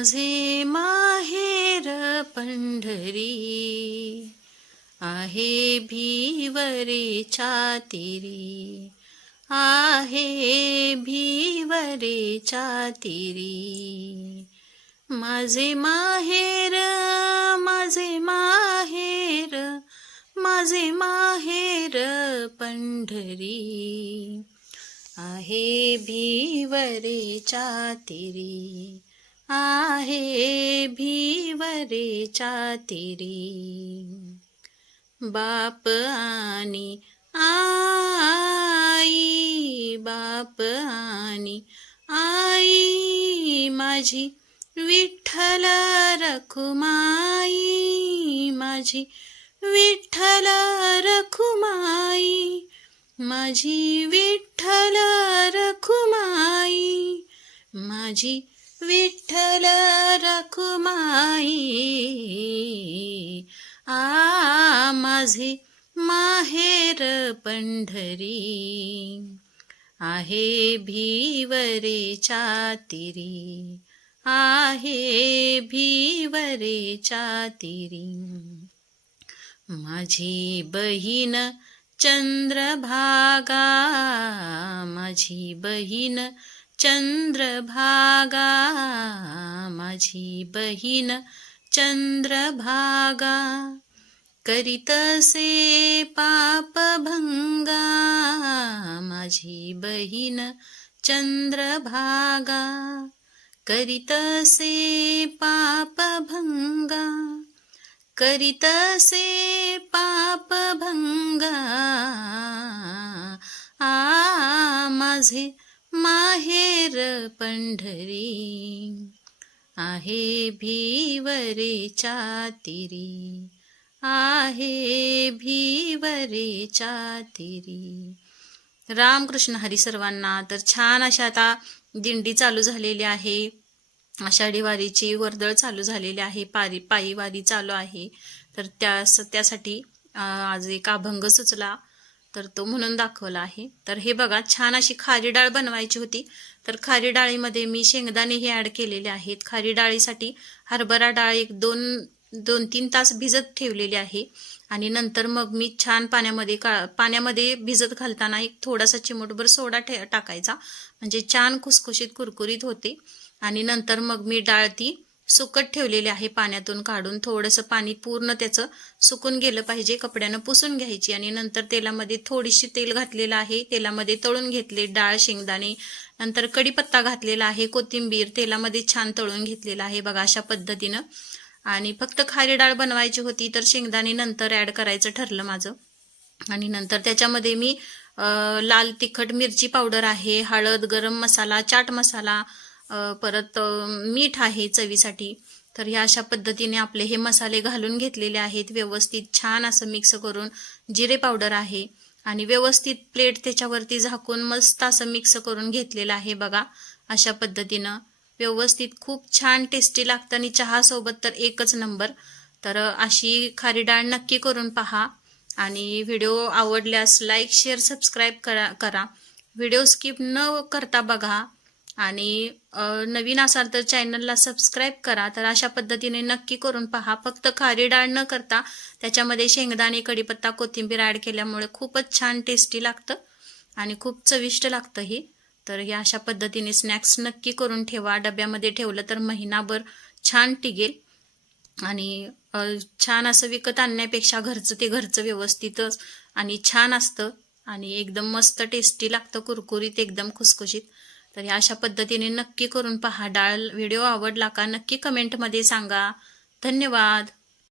माझे माहेर पंढरी आहे भीवरे चातिरी आहे भीवरे चातिरी. माझे माहेर माझे माहेर माझे माहेर पंढरी आहे भीवरे चातिरी. आहे भीवरे तिरी बाप आणि आई बाप आणि आई माझी विठ्ठल रखुमाई माझी विठ्ठल रखुमाई माझी विठ्ठल रखुमाई माझी विठ्ठल रखुमाई आ माझे माहेर पंढरी आहे भीवरे चातिरी आहे भीवरे चातिरी माझी बहीण चंद्रभागा माझी बहीण चंद्रभागा माझी बहीण चंद्रभागा करीतसे पापभंगा माझी बहीण चंद्रभागा करीतसे पापभंगा करीतसे पापभंगा आ माझे माहेर पंढरी आहे भीवरे तिरी आहे भीवरे तिरी रामकृष्ण हरी सर्वांना तर छान अशा आता दिंडी चालू झालेली आहे. आषाढी वारीची वर्दळ चालू झालेली आहे पारी पायी वारी चालू आहे. तर त्या त्यासाठी आज एक अभंग सुचला. तर तो म्हणून दाखवला आहे. तर हे बघा छान अशी खारी डाळ बनवायची होती. तर खारी डाळीमध्ये मी शेंगदाणे हे ॲड केलेले आहेत. खारी डाळीसाठी हरभरा डाळ एक दोन दोन तीन तास भिजत ठेवलेली आहे. आणि नंतर मग मी छान पाण्यामध्ये का पाण्यामध्ये भिजत घालताना एक थोडासा चिमटभर सोडा ठे टाकायचा. म्हणजे छान खुसखुशीत कुरकुरीत होते. आणि नंतर मग मी डाळ ती सुकत ठेवलेले आहे पाण्यातून काढून. थोडंसं पाणी पूर्ण त्याचं सुकून गेलं पाहिजे. कपड्यानं पुसून घ्यायची आणि नंतर तेलामध्ये थोडीशी तेल घातलेलं आहे. तेलामध्ये तळून घेतले डाळ शेंगदाणे नंतर कढीपत्ता घातलेला आहे कोथिंबीर तेलामध्ये छान तळून घेतलेला आहे बघा अशा पद्धतीनं. आणि फक्त खारी डाळ बनवायची होती तर शेंगदाणे नंतर ॲड करायचं ठरलं माझं. आणि नंतर त्याच्यामध्ये मी लाल तिखट मिरची पावडर आहे हळद गरम मसाला चाट मसाला परत मीठ आहे चवीसाठी. तर ह्या अशा पद्धतीने आपले हे मसाले घालून घेतलेले आहेत. व्यवस्थित छान असं मिक्स करून जिरे पावडर आहे. आणि व्यवस्थित प्लेट त्याच्यावरती झाकून मस्त असं मिक्स करून घेतलेलं आहे बघा. अशा पद्धतीनं व्यवस्थित खूप छान टेस्टी लागतं आणि चहासोबत तर एकच नंबर तर अशी खारी डाळ नक्की करून पहा. आणि व्हिडिओ आवडल्यास लाईक शेअर सबस्क्राईब करा करा. व्हिडिओ स्किप न करता बघा. आणि नवीन असाल तर चॅनलला सबस्क्राईब करा. तर अशा पद्धतीने नक्की करून पहा. फक्त खारी डाळ न करता त्याच्यामध्ये शेंगदाणे कढीपत्ता कोथिंबीर ॲड केल्यामुळे खूपच छान टेस्टी लागतं आणि खूप चविष्ट लागतं ही. तर हे अशा पद्धतीने स्नॅक्स नक्की करून ठेवा. डब्यामध्ये ठेवलं तर महिनाभर छान टिकेल. आणि छान असं विकत आणण्यापेक्षा घरचं ते घरचं व्यवस्थितच आणि छान असतं. आणि एकदम मस्त टेस्टी लागतं कुरकुरीत एकदम खुसखुशीत. तर अशा पद्धतीने नक्की करून पहा. डाळ व्हिडिओ आवडला का नक्की कमेंटमध्ये सांगा. धन्यवाद.